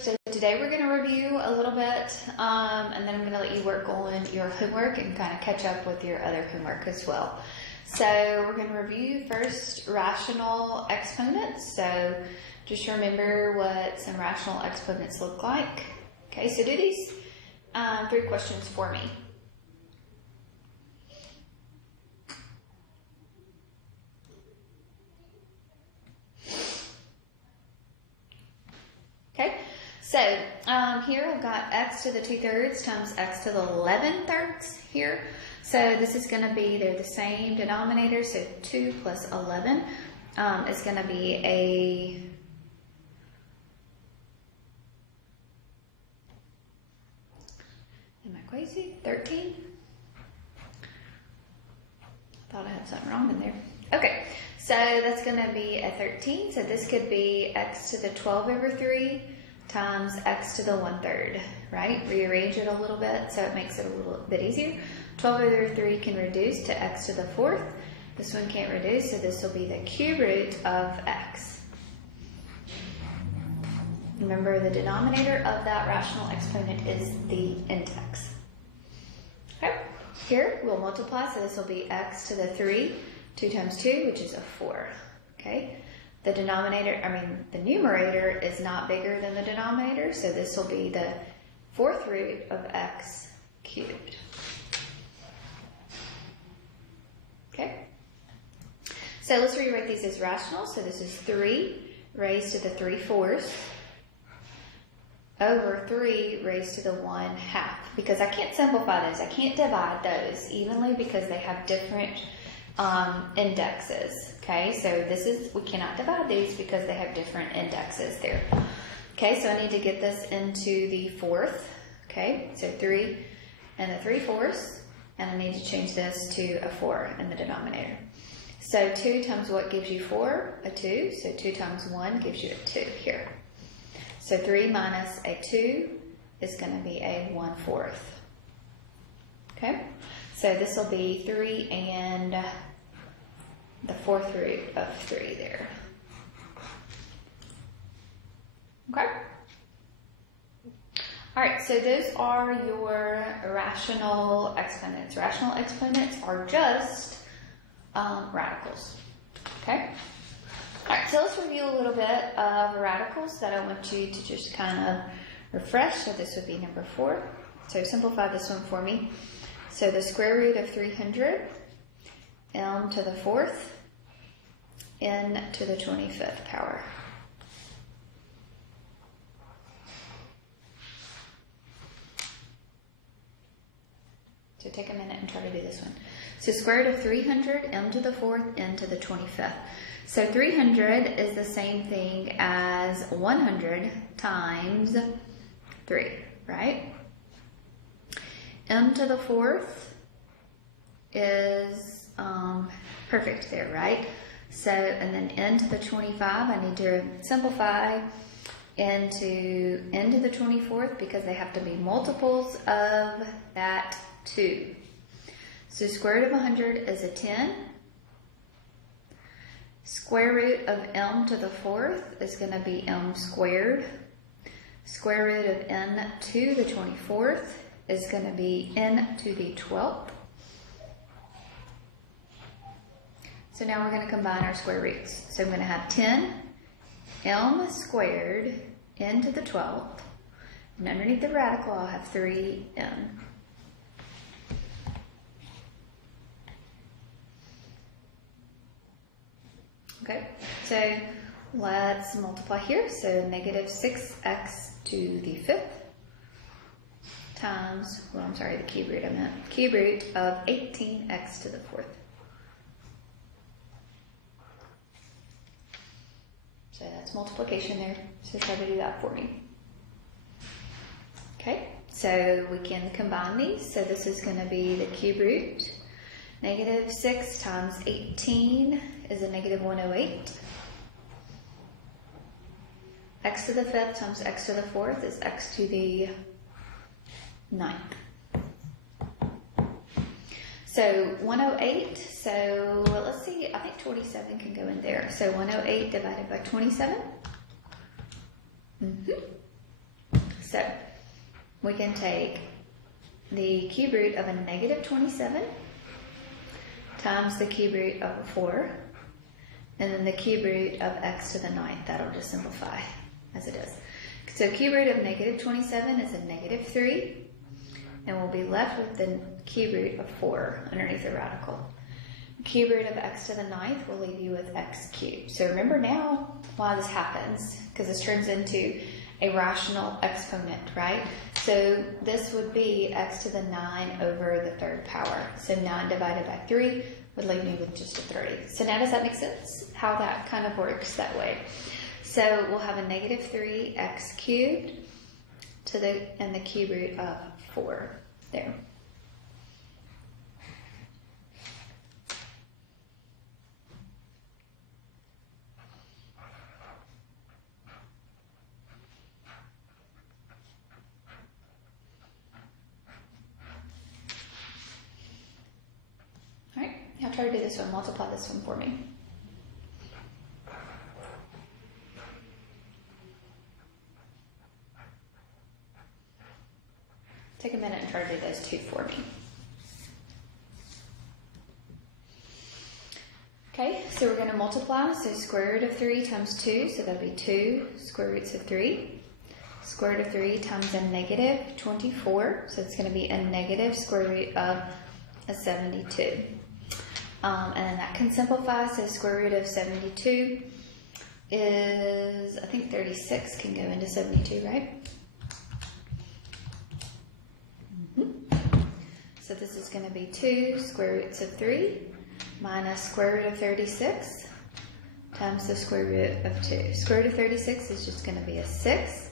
So today we're going to review a little bit, and then I'm going to let you work on your homework and kind of catch up with your other homework as well. So we're going to review first rational exponents. So just remember what some rational exponents look like. Okay, so do these three questions for me. Okay, so here I've got x to the 2/3 times x to the 11/3 here. So this is going to be, they're the same denominator, so 2 plus 11 is going to be a am I crazy? 13? I thought I had something wrong in there. Okay, so that's going to be a 13. So this could be x to the 12/3 times x to the 1/3, right? Rearrange it a little bit so it makes it a little bit easier. 12/3 can reduce to x to the 4th. This one can't reduce, so this will be the cube root of x. Remember, the denominator of that rational exponent is the index. Okay, here we'll multiply, so this will be x to the 3, 2 times 2, which is a 4. Okay, the numerator is not bigger than the denominator, so this will be the 4th root of x cubed. Okay, so let's rewrite these as rational. So this is 3 raised to the 3/4 over 3 raised to the 1/2. Because I can't simplify those. I can't divide those evenly because they have different indexes. Okay, so we cannot divide these because they have different indexes there. Okay, so I need to get this into the 4th. Okay, so 3 and the 3/4, and I need to change this to a 4 in the denominator. So 2 times what gives you 4? A 2. So 2 times 1 gives you a 2 here. So 3 minus a 2 is going to be a 1/4. Okay, so this will be 3 and the 4th root of 3 there. Okay. All right, so those are your rational exponents. Rational exponents are just radicals. Okay. All right, so let's review a little bit of radicals that I want you to just kind of refresh. So this would be number 4. So simplify this one for me. So the square root of 300, m to the 4th, n to the 25th power. So take a minute and try to do this one. So square root of 300, m to the 4th, n to the 25th. So 300 is the same thing as 100 times 3, right? M to the 4th is perfect there, right? So, and then n to the 25, I need to simplify into n to the 24th because they have to be multiples of that 2. So square root of 100 is a 10. Square root of m to the 4th is going to be m squared. Square root of n to the 24th is going to be n to the 12th. So now we're going to combine our square roots. So I'm going to have 10 m squared n to the 12th. And underneath the radical, I'll have 3m. Okay, so let's multiply here. So negative 6x to the 5th times, well, I'm sorry, the cube root I meant. Cube root of 18x to the 4th. So that's multiplication there. So try to do that for me. Okay, so we can combine these. So this is going to be the cube root. Negative 6 times 18 is a negative 108. X to the 5th times x to the 4th is x to the 9th. So 108, so let's see, I think 27 can go in there. So 108 divided by 27. So we can take the cube root of a negative 27 times the cube root of a 4, and then the cube root of x to the 9th. That'll just simplify as it is. So cube root of negative 27 is a negative 3, and we'll be left with the cube root of 4 underneath the radical. Cube root of x to the 9th will leave you with x cubed. So remember now why this happens, because this turns into a rational exponent, right? So this would be x to the 9 over the third power. So 9 divided by 3 would leave me with just a 3. So now does that make sense? How that kind of works that way. So we'll have a negative 3x cubed and the cube root of 4 there. Now try to do this one, multiply this one for me. Take a minute and try to do those two for me. Okay, so we're going to multiply. So square root of 3 times 2, so that'll be 2 square roots of 3. Square root of 3 times a negative 24, so it's going to be a negative square root of a 72. And then that can simplify, so square root of 72 is, I think 36 can go into 72, right? So this is going to be 2 square roots of 3 minus square root of 36 times the square root of 2. Square root of 36 is just going to be a 6.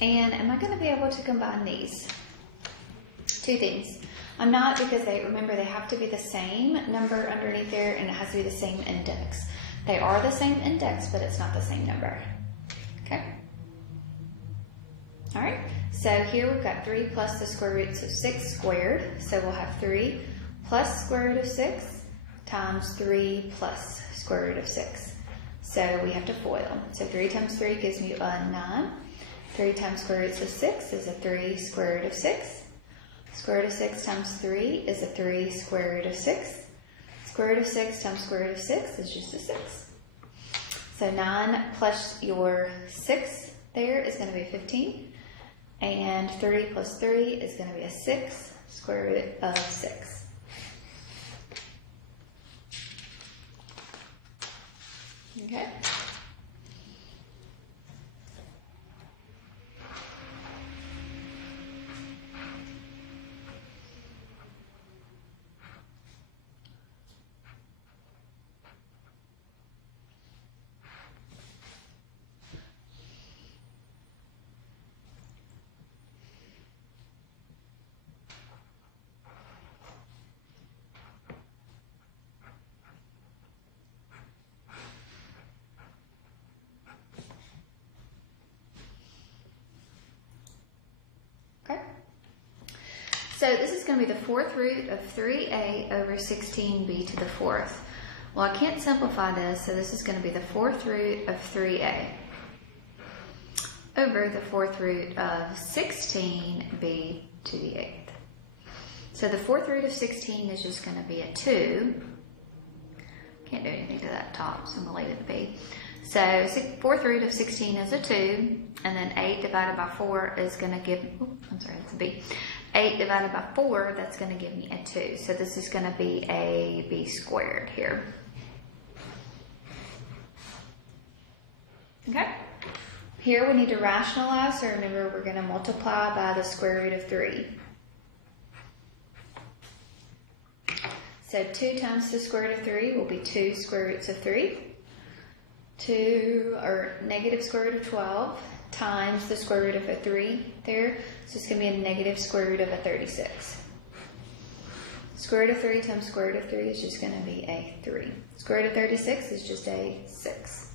And am I going to be able to combine these? Two things. I'm not, because remember they have to be the same number underneath there, and it has to be the same index. They are the same index, but it's not the same number. Okay? All right, so here we've got 3 plus the square roots of 6 squared. So we'll have 3 plus square root of 6 times 3 plus square root of 6. So we have to FOIL. So 3 times 3 gives me a 9. 3 times square roots of 6 is a 3 square root of 6. Square root of 6 times 3 is a 3 square root of 6. Square root of 6 times square root of 6 is just a 6. So 9 plus your 6 there is going to be 15. And 3 plus 3 is going to be a 6 square root of 6. Okay. So this is going to be the fourth root of 3a over 16b to the fourth. Well, I can't simplify this, so this is going to be the fourth root of 3a over the fourth root of 16b to the 8th. So the fourth root of 16 is just going to be a 2. Can't do anything to that top, so I'm going to leave it be. So fourth root of 16 is a 2, and then 8 divided by 4 is going to give, it's a b. 8 divided by 4, that's going to give me a 2. So this is going to be a b squared here. Okay. Here we need to rationalize, so remember we're going to multiply by the square root of 3. So 2 times the square root of 3 will be 2 square roots of 3. 2, or negative square root of 12 times the square root of a 3 there. So it's going to be a negative square root of a 36. Square root of 3 times square root of 3 is just going to be a 3. Square root of 36 is just a 6.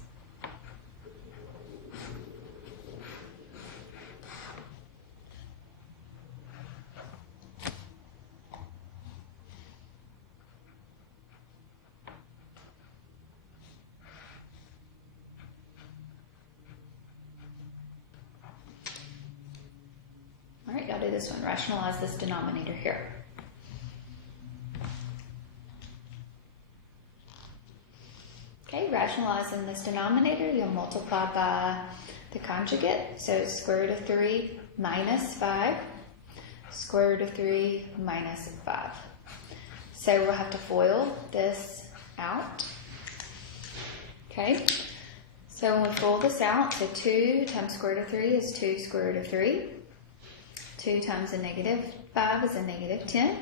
I'll do this one. Rationalize this denominator here. Okay, rationalizing this denominator, you'll multiply by the conjugate. So it's square root of 3 minus 5, square root of 3 minus 5. So we'll have to FOIL this out. Okay, so when we FOIL this out, so 2 times square root of 3 is 2 square root of 3. 2 times a negative 5 is a negative 10.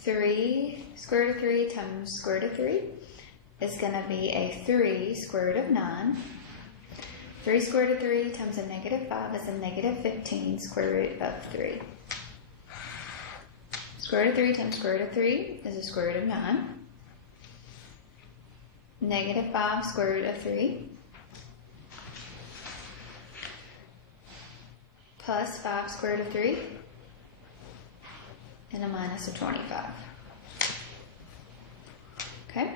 3 square root of 3 times square root of 3 is going to be a 3 square root of 9. 3 square root of 3 times a negative 5 is a negative 15 square root of 3. Square root of 3 times square root of 3 is a square root of 9. Negative 5 square root of 3 plus 5 square root of 3 and a minus of 25. Okay,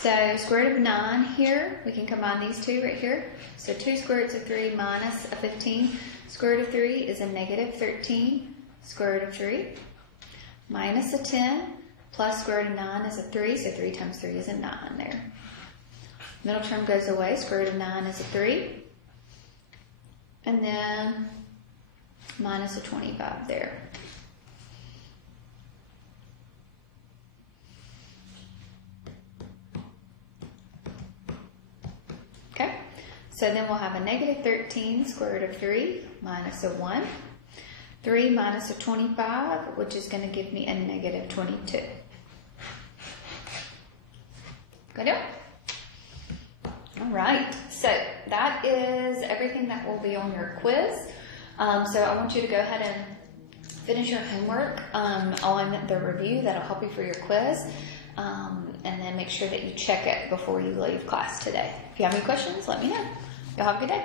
so square root of 9 here, we can combine these two right here. So 2 square roots of 3 minus a 15. Square root of 3 is a negative 13 square root of 3 minus a 10 plus square root of 9 is a 3, so 3 times 3 is a 9 there. Middle term goes away, square root of 9 is a 3. And then minus a 25 there. Okay, so then we'll have a negative 13 square root of 3 minus a 1. 3 minus a 25, which is going to give me a negative 22. Good deal? All right, so that is everything that will be on your quiz. So I want you to go ahead and finish your homework on the review. That'll help you for your quiz. And then make sure that you check it before you leave class today. If you have any questions, let me know. Y'all have a good day.